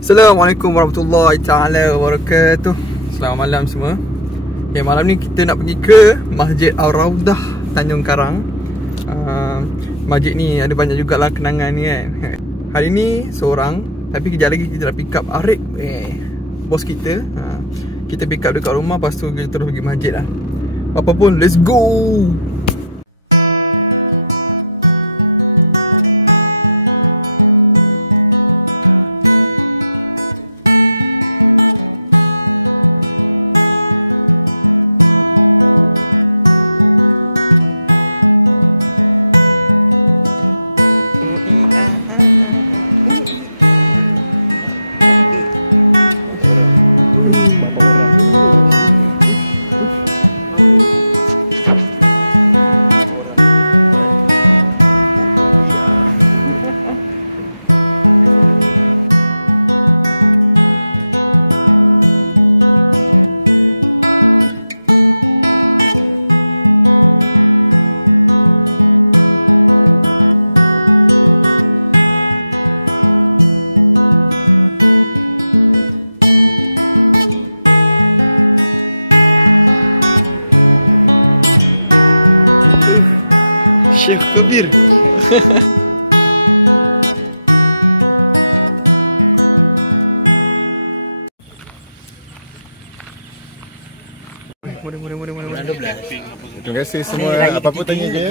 Assalamualaikum warahmatullahi taala wabarakatuh. Selamat malam semua. Okay, malam ni kita nak pergi ke Masjid Ar-Raudah Tanjung Karang. Masjid ni ada banyak jugalah kenangan ni kan. Hari ni seorang, tapi kejap lagi kita nak pick up Arik, bos kita. Kita pick up dekat rumah, lepas tu kita terus pergi masjid lah. Apa pun, let's go. Terima kasih semua. Apa-apa tanya dia.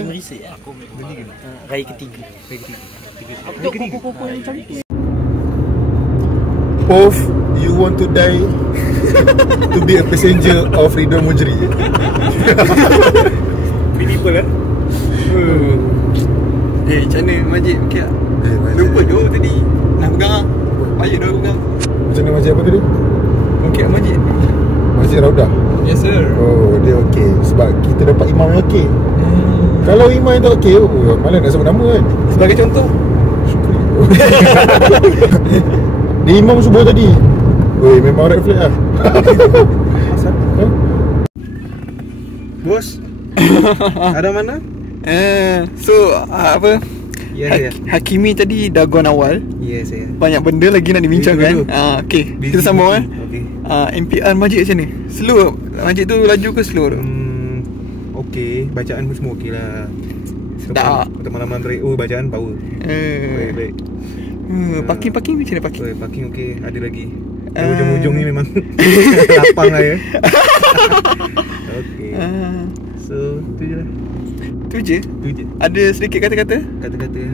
Raya ketiga. Both you want to die to be a passenger of Ridwan Mujri. People lah. Macam mana masjid? Okey tak? Lupa je tadi. Nak pegang lah. Payah dah aku pegang. Macam mana masjid apa tadi? Okey lah masjid. Masjid Raudah. Yes sir. Oh, dia okey. Sebab kita dapat imam yang okey. Kalau imam yang tak okey, malah nak sebut nama kan. Sebagai contoh, Syukur. Dia imam subuh tadi. Oi, memang red flag lah. Bos. Ada mana? So apa? Ya. Hakimi tadi dah gone awal. Ya saya. Banyak benda lagi nak dibincangkan. Okey, kita sambung Okey. MPR masjid macam ni. Slow masjid tu, laju ke slow tu? Okey, bacaan pun semua okey lah. Tak. Untuk malam-malam break, bacaan power. Baik. Parking macam mana parking? Parking okey, ada lagi. Ujung-ujung ni memang lapang lah ya. Okey. So, tu je lah. Tu je? Ada sedikit kata-kata? Kata-kata ya.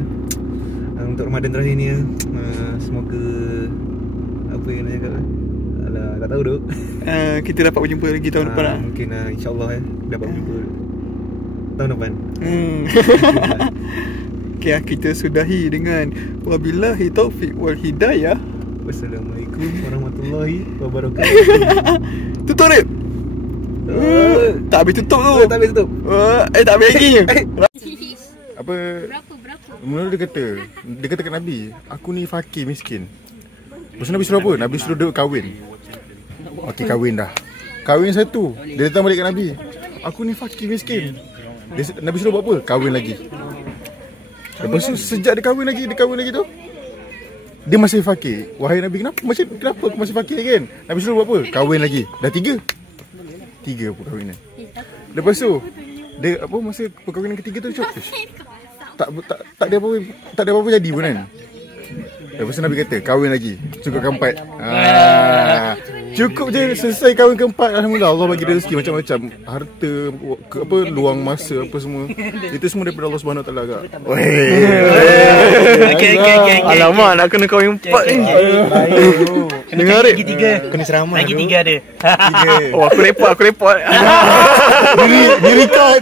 Untuk Ramadan terakhir ni ya, semoga apa yang nak cakap lah. Alah, tak tahu duk. Kita dapat berjumpa lagi tahun depan lah. Mungkin insyaAllah dapat berjumpa tahun depan. Okay, kita sudahi dengan wabillahi taufiq wal hidayah. Wassalamualaikum warahmatullahi wabarakatuh. Tutup Rip. Tak habis tutup tu. Tak habis tutup. Tak habis lagi. Apa? Berapa? Mula dia kata kat Nabi, aku ni fakir miskin. Lepas tu Nabi suruh apa? Nabi suruh dia kahwin. Okey, kahwin dah. Kahwin satu. Dia datang balik kat Nabi, aku ni fakir miskin. Nabi suruh buat apa? Kahwin lagi. Lepas tu sejak dia kahwin lagi tu, dia masih fakir. Wahai Nabi, kenapa aku masih fakir kan? Nabi suruh buat apa? Kahwin lagi. Dah tiga perkahwinan. Lepas tu dia apa, masa perkahwinan ketiga tu tak ada apa-apa jadi pun kan. Lepas tu Nabi kata kahwin lagi. Cukup keempat. Cukup je, selesai kahwin keempat, alhamdulillah Allah bagi dia rezeki macam-macam, harta, luang masa apa semua. Itu semua daripada Allah Subhanahu Wa Taala agak. Okey. Alamak, nak kena kahwin empat ni. Dengar Rip. Tiga. Kena ceramah lagi tu. 3 ada. Aku report. Diri record.